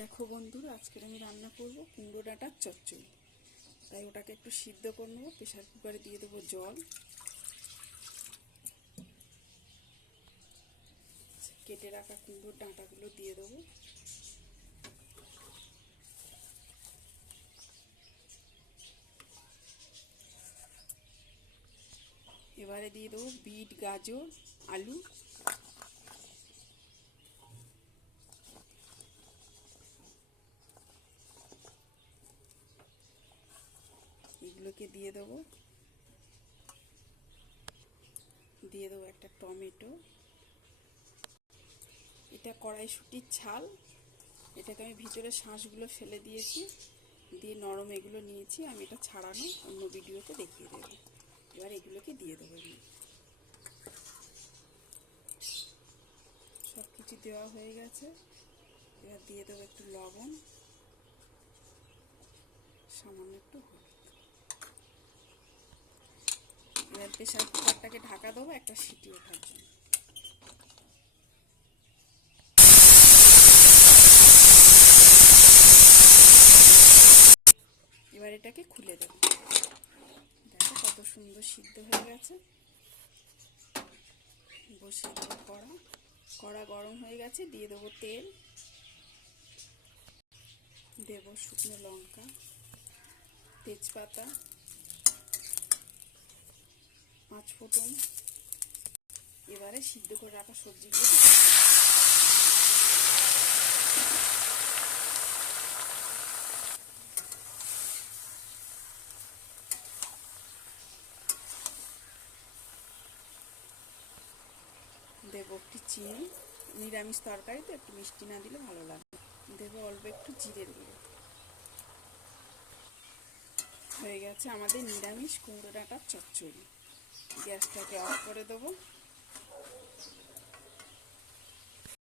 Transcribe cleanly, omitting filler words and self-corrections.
দেখো বন্ধুরা, আজকে আমি রান্না করব কুমড়ো ডাঁটার চচ্চড়ি। তাই ওটাকে একটু সিদ্ধ করে নেবো। প্রেসার কুকারে দিয়ে দেবো জল, কেটে রাখা কুমড়োর ডাঁটাগুলো দিয়ে দেবো। এবারে দিয়ে দেবো বিট, গাজর, আলু, এগুলোকে দিয়ে দেবো একটা টমেটো। এটা কড়াইশুঁটির ছাল, এটাকে আমি ভিতরে শাঁসগুলো ফেলে দিয়েছি, দিয়ে নরম এগুলো নিয়েছি। আমি এটা ছাড়ানো অন্য ভিডিওতে দেখিয়ে দেবো। এবার এগুলোকে দিয়ে দেবো। সব কিছু দেওয়া হয়ে গেছে। এবার দিয়ে দেবো একটু লবণ, সামান্য একটু হলুদ। এবার প্রেসার কুকারটাকে ঢাকা দেবো একটা সিটি ওঠার জন্য। এবার এটাকে খুলে দেবো। দেখো কত সুন্দর সিদ্ধ হয়ে গেছে। বসিয়ে দেবো কড়া গরম হয়ে গেছে। দিয়ে দেবো তেল, দেব শুকনো লঙ্কা, তেজপাতা, পাঁচফোড়ন। এবারে সিদ্ধ করে রাখা সবজিগুলো দেবো একটু চিনি। নিরামিষ তরকারিতে একটু মিষ্টি না দিলে ভালো লাগবে। দেবো অল্প একটু জিরের গুঁড়ো। হয়ে গেছে আমাদের নিরামিষ কুমড়ো ডাঁটার চচ্চড়ি। গ্যাসটাকে অফ করে দেবো।